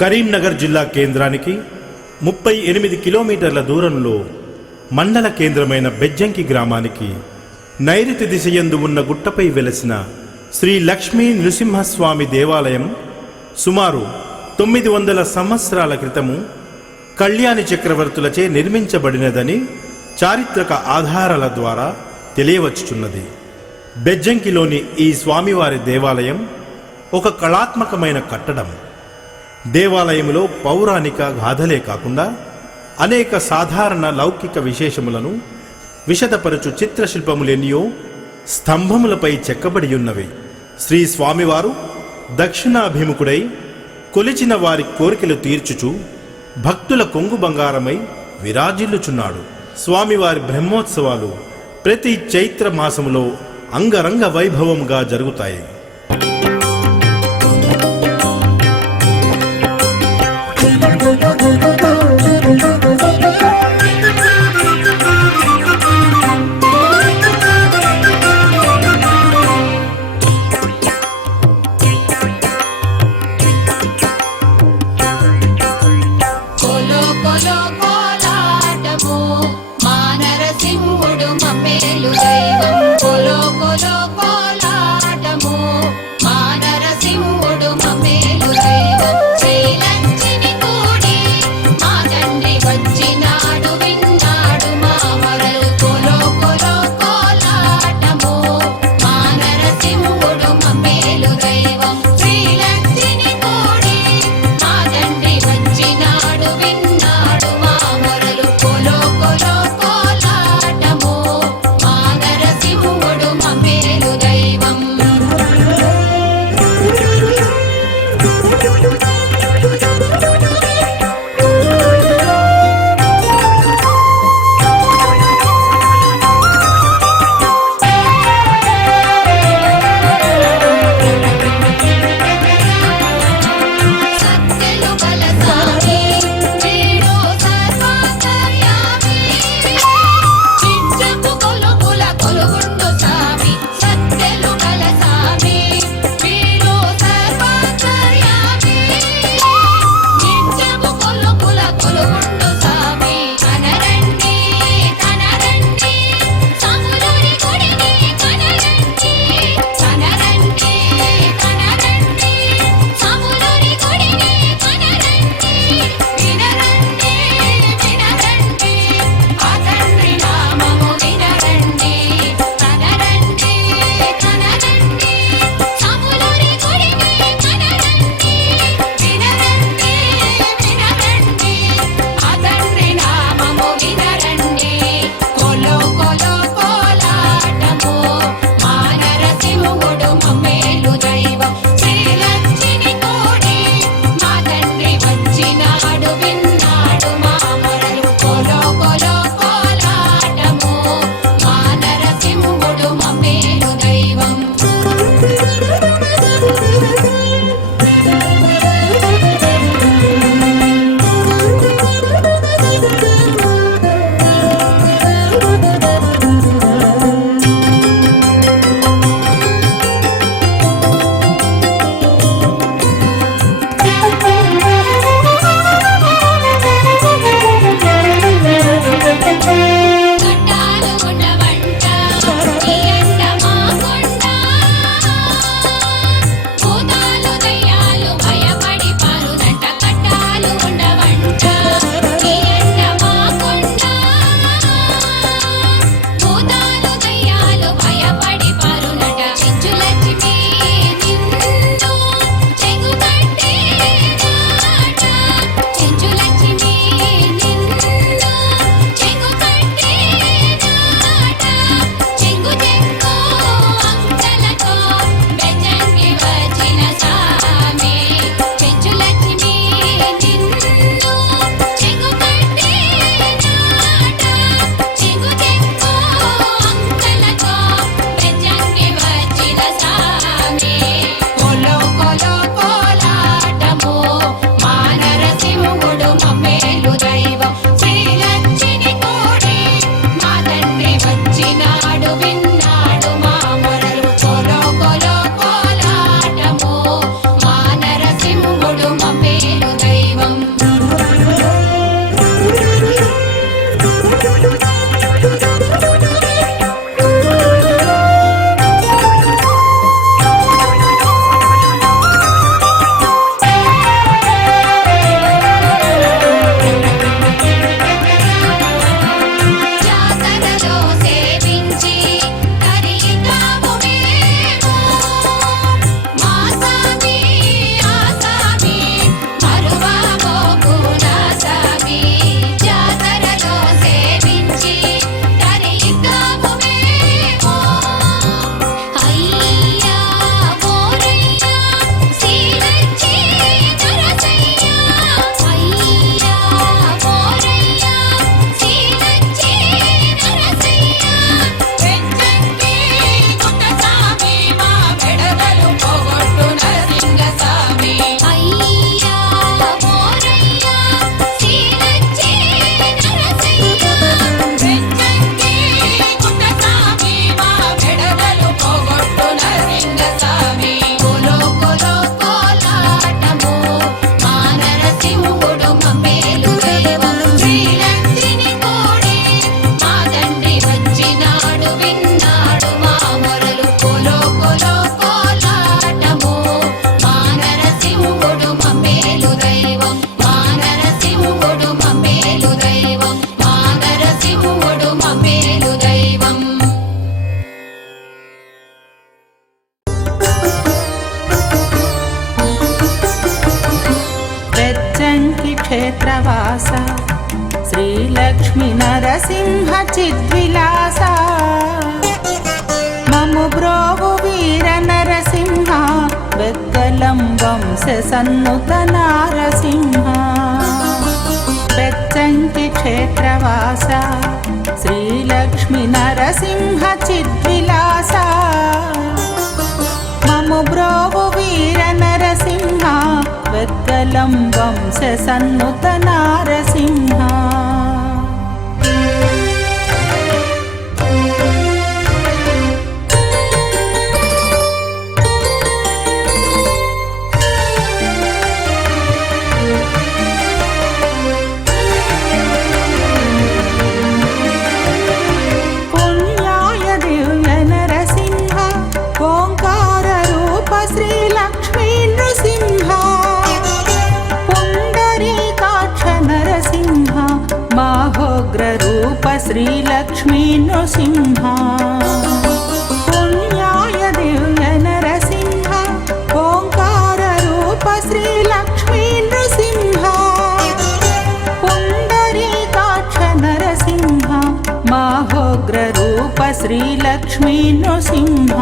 కరీంనగర్ జిల్లా కేంద్రానికి 38 కిలోమీటర్ల దూరంలో మండల కేంద్రమైన బెజ్జంకి గ్రామానికి నైరుతి దిశయందు ఉన్న గుట్టపై వెలసిన శ్రీ లక్ష్మీ నృసింహస్వామి దేవాలయం సుమారు 900 సంవత్సరాల క్రితము కళ్యాణి చక్రవర్తులచే నిర్మించబడినదని చారిత్రక ఆధారాల ద్వారా తెలియవచ్చుచున్నది. బెజ్జంకిలోని ఈ స్వామివారి దేవాలయం ఒక కళాత్మకమైన కట్టడం. దేవాలయములో పౌరాణిక గాథలే కాకుండా అనేక సాధారణ లౌకిక విశేషములను విశదపరచు చిత్రశిల్పములెన్నో స్తంభములపై చెక్కబడి ఉన్నవి. శ్రీ స్వామివారు దక్షిణాభిముఖుడై కొలిచిన వారి కోరికలు తీర్చుచు భక్తుల కొంగు బంగారమై విరాజిల్లుచున్నాడు. స్వామివారి బ్రహ్మోత్సవాలు ప్రతి చైత్ర మాసములో అంగరంగ వైభవముగా జరుగుతాయి. మానరసింహుడు మమ్మేలు దైవం కొలో కొలో కోలాటము बेज्जंकी क्षेत्रवास श्रीलक्ष्मी नरसिंह चिद्विलासा ममु ब्रोवु वीर नरसिंह बेग्गलं वंश सन्नुत नारसिंह बेज्जंकी क्षेत्रवास श्रीलक्ष्मी नरसिंह चिद्विलासा ममु ब्रोवु वीर नरसिंह बेग्गलं वंश सन्नुत नारसिंह श्रीलक्ष्मी नृसिंह पुण्याय दिव्य नरसिंह ओंकार रूप श्रीलक्ष्मी नृसिंह पुंडरीकाक्ष नरसिंह माहोग्र रूप श्रीलक्ष्मी नृसिंह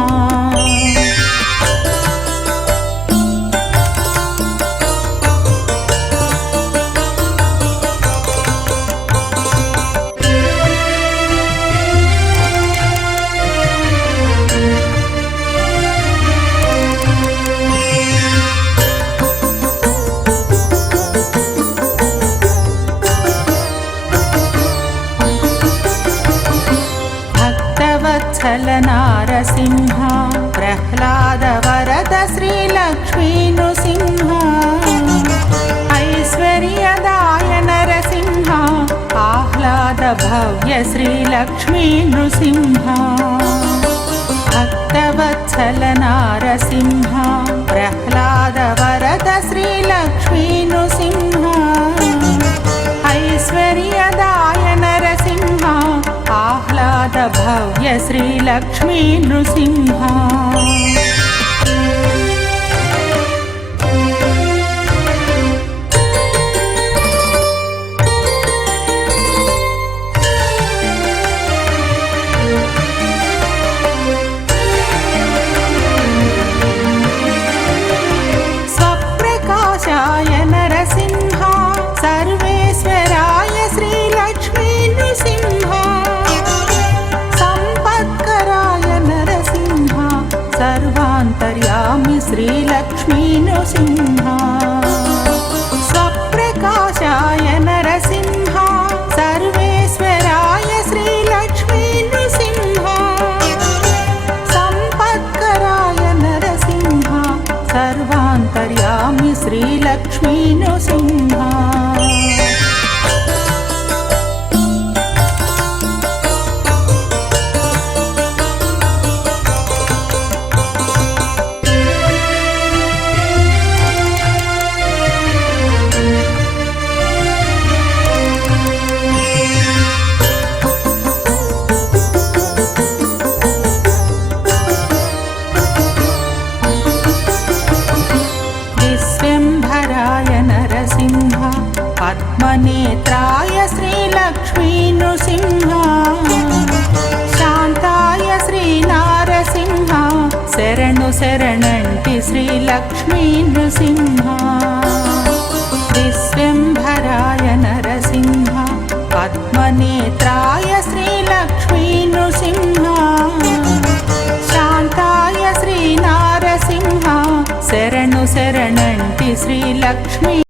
नारसिंह प्रह्लाद वरद श्रीलक्ष्मी नृसिंह ऐश्वर्यदाय नरसिंह आह्लाद भव्य श्रीलक्ष्मी नृसिंह भक्तवत्सल नारसिंह प्रह्लाद वरद श्रीलक्ष्मी नृसिंह ऐश्वर्यदाय नरसिंह आह्लाद भव्य श्रीलक्ष्मी नृसिंह स्वप्रकाशाय नरसिंह सर्वेश्वराय श्रीलक्ष्मी नृसिंह सर्वान्तर्यामि श्रीलक्ष्मी नृसिंह स्वप्रकाशाय नरसिंह सर्वेश्वराय श्रीलक्ष्मी नृसिंह सम्पत्कराय नरसिंह सर्वान्तर्यामि श्रीलक्ष्मी नृसिंह पद्मनेत्राय श्रीलक्ष्मी नृसिंह शान्ताय श्रीनारसिंह शरणु शरणंटि श्रीलक्ष्मी नृसिंह विश्वंभराय नरसिंह पद्मनेत्राय श्रीलक्ष्मी नृसिंह शान्ताय श्रीनारसिंह शरणु शरणंटि श्रीलक्ष्मी